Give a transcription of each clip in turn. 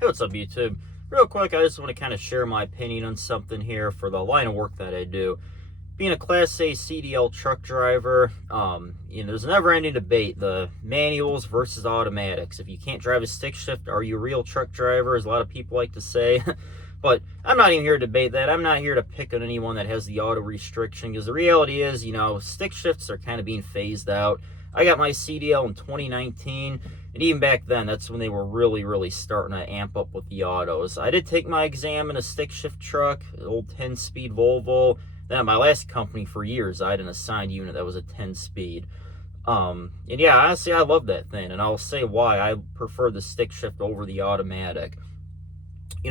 Hey, what's up, YouTube? Real quick, I just want to kind of share my opinion on something here for the line of work that I do. Being a Class A CDL truck driver, there's a never-ending debate, the manuals versus automatics. If you can't drive a stick shift, are you a real truck driver, as a lot of people like to say. But I'm not even here to debate that. I'm not here to pick on anyone that has the auto restriction, because the reality is, stick shifts are kind of being phased out. I got my CDL in 2019, and even back then, that's when they were really starting to amp up with the autos. I did take my exam in a stick shift truck, an old 10-speed Volvo. Then at my last company for years, I had an assigned unit that was a 10-speed. And yeah, honestly, I love that thing, and I'll say why I prefer the stick shift over the automatic. I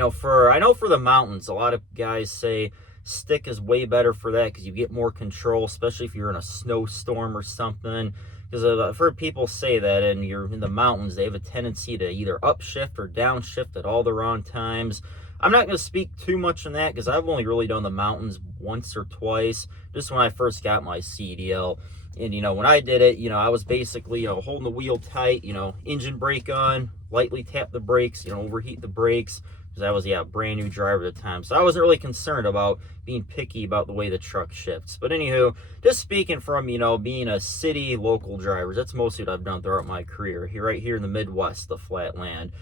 know for the mountains, a lot of guys say stick is way better for that because you get more control, especially if you're in a snowstorm or something. Because I've heard people say that, and you're in the mountains, they have a tendency to either upshift or downshift at all the wrong times. I'm not going to speak too much on that because I've only really done the mountains once or twice, just when I first got my CDL. And, when I did it, I was basically, holding the wheel tight, engine brake on, lightly tap the brakes, overheat the brakes. Because I was, a brand new driver at the time. So I wasn't really concerned about being picky about the way the truck shifts. But anywho, just speaking from, being a city local driver, that's mostly what I've done throughout my career, right here in the Midwest, the flatland.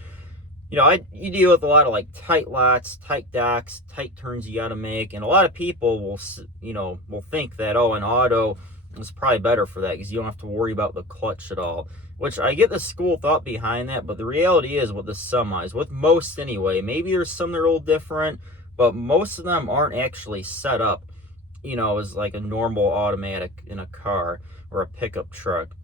You deal with a lot of like tight lots, tight docks, tight turns you got to make. And a lot of people will think that, an auto is probably better for that because you don't have to worry about the clutch at all. Which I get the school thought behind that, but the reality is with the semis, with most anyway, maybe there's some that are a little different, but most of them aren't actually set up, as like a normal automatic in a car or a pickup truck.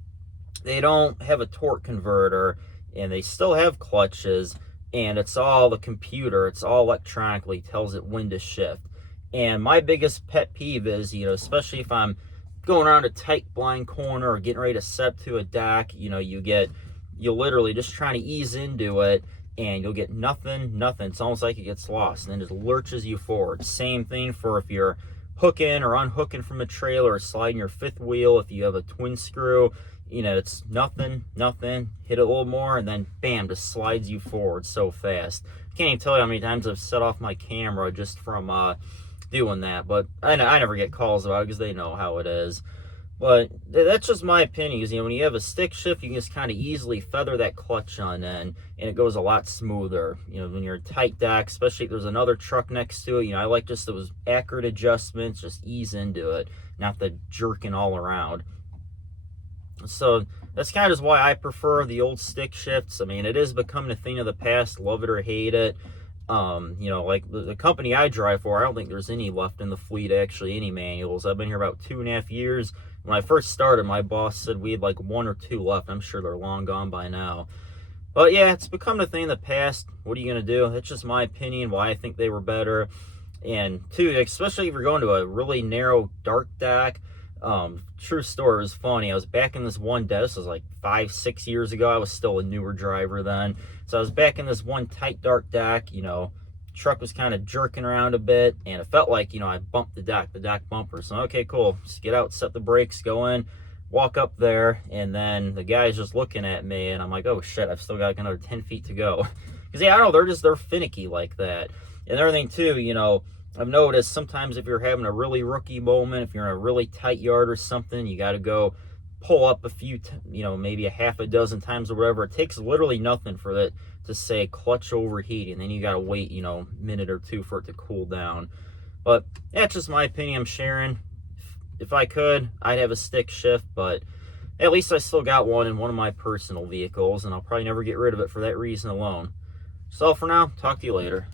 They don't have a torque converter, and they still have clutches, and it's all the computer, it's all electronically tells it when to shift. And my biggest pet peeve is, especially if I'm going around a tight blind corner or getting ready to set to a dock, you'll literally just trying to ease into it, and you'll get nothing. It's almost like it gets lost and then just lurches you forward. Same thing for if you're hooking or unhooking from a trailer or sliding your fifth wheel. If you have a twin screw, it's nothing, hit it a little more, and then bam, just slides you forward so fast. I can't even tell you how many times I've set off my camera just from doing that, but I never get calls about it because they know how it is. But that's just my opinion, because when you have a stick shift, you can just kind of easily feather that clutch on in, and it goes a lot smoother. When you're tight dock, especially if there's another truck next to it, I like just those accurate adjustments, just ease into it, not the jerking all around. So that's kind of just why I prefer the old stick shifts. I mean, it is becoming a thing of the past, love it or hate it. Like the company I drive for, I don't think there's any left in the fleet, actually, any manuals. I've been here about 2.5 years. When I first started, my boss said we had like 1 or 2 left. I'm sure they're long gone by now. But yeah, it's become a thing of the past. What are you going to do? That's just my opinion, why I think they were better. And two, especially if you're going to a really narrow, dark dock. True story, it was funny. I was back in this one desk. This was like 5-6 years ago. I was still a newer driver then. So I was back in this one tight, dark dock. Truck was kind of jerking around a bit, and it felt like, I bumped the dock bumper. So, okay, cool. Just get out, set the brakes, go in, walk up there, and then the guy's just looking at me, and I'm like, oh shit, I've still got another 10 feet to go. Because, yeah, I don't know, they're finicky like that. And everything, too, I've noticed sometimes if you're having a really rookie moment, if you're in a really tight yard or something, you got to go pull up a few, maybe a half a dozen times or whatever. It takes literally nothing for that to say clutch overheating. Then you got to wait, a minute or two for it to cool down. But that's just my opinion I'm sharing. If I could, I'd have a stick shift, but at least I still got one in one of my personal vehicles, and I'll probably never get rid of it for that reason alone. So for now, talk to you later.